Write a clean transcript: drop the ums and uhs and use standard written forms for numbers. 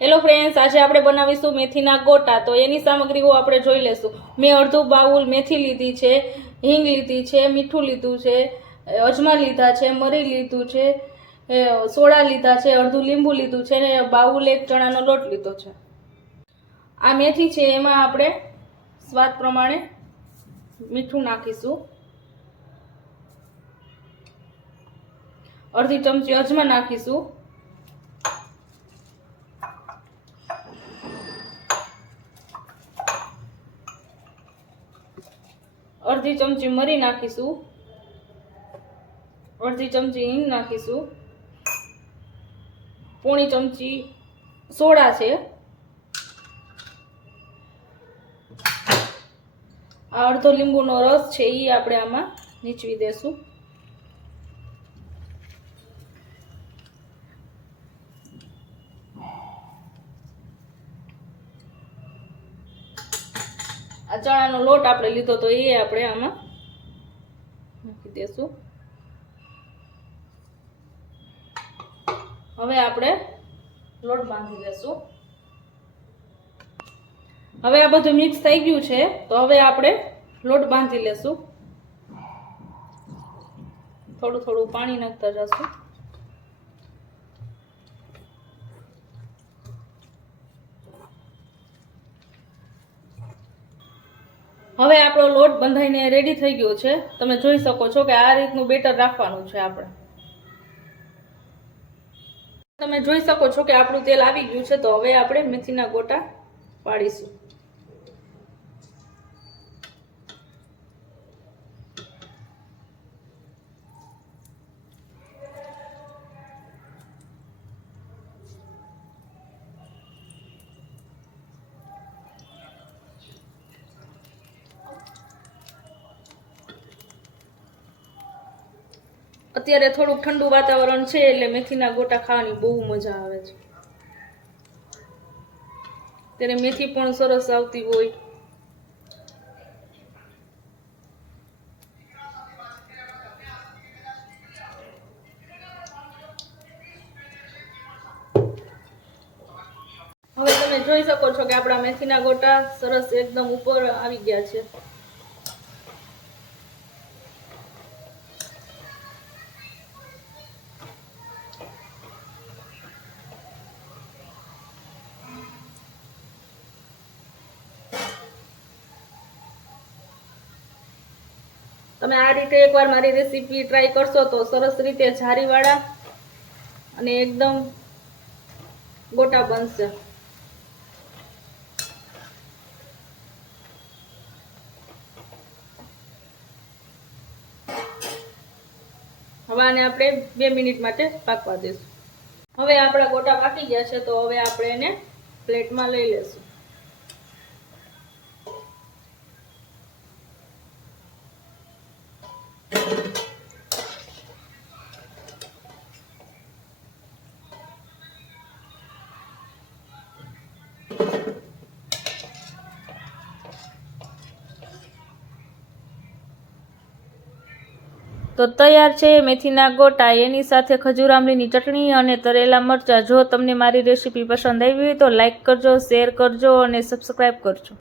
Hello friends, આજે આપણે બનાવીશું મેથીના ગોટા। તો એની સામગ્રીઓ આપણે જોઈ લેશું। મેં અડધું બાઉલ મેથી લીધી છે, હિંગ લીધી છે, મીઠું લીધું છે, અજમા લીધા છે, મરી લીધું છે, સોડા લીધા છે, અડધું લીંબુ લીધું છે અને બાઉલ એક ચણાનો લોટ લીધો છે। આ મેથી છે એમાં આપણે સ્વાદ પ્રમાણે મીઠું નાખીશું, અડધી ચમચી અજમા નાખીશું, અડધી ચમચી મરી નાખીશું, અડધી ચમચી હિંગ નાખીશું, પોણી ચમચી સોડા છે, આ અડધો લીંબુનો રસ છે એ આપણે આમાં નીચવી દેશું। આ ચણાનો લોટ આપણે લીધો તો એ આપણે આમાં નાખી દેશું। હવે આપણે લોટ બાંધી લેશું। હવે આ બધું મિક્સ થઈ ગયું છે તો હવે આપણે લોટ બાંધી લેશું। થોડું થોડું પાણી નાખતા જશું। હવે આપણો લોટ બંધાઈને રેડી થઈ ગયો છે। તમે જોઈ શકો છો કે આ રીતનું બેટર રાખવાનું છે આપણે। તમે જોઈ શકો છો કે આપણું તેલ આવી ગયું છે તો હવે આપણે મેથીના ગોટા પાડીશું। અત્યારે થોડુંક ઠંડુ વાતાવરણ છે એટલે મેથીના ગોટા ખાવાની બહુ મજા આવે છે। ત્યારે મેથી પણ સરસ આવતી હોય। હવે તમે જોઈ શકો છો કે આપણા મેથીના ગોટા સરસ એકદમ ઉપર આવી ગયા છે। તમે આ રીતે એકવાર મારી રેસીપી ટ્રાય કરશો તો સરસ રીતે જારીવાળા અને એકદમ ગોટા બનશે। હવે આને આપણે 2 મિનિટ માટે પાકવા દઈશું। હવે આપણા ગોટા પાકી ગયા છે તો હવે આપણે એને પ્લેટમાં લઈ લેશું। તો તૈયાર છે મેથીના ગોટા। એની સાથે ખજૂર આંબલીની ચટણી અને તરેલા મરચાં। જો તમને મારી રેસીપી પસંદ આવી હોય તો લાઈક કરજો, શેર કરજો અને સબસ્ક્રાઈબ કરજો।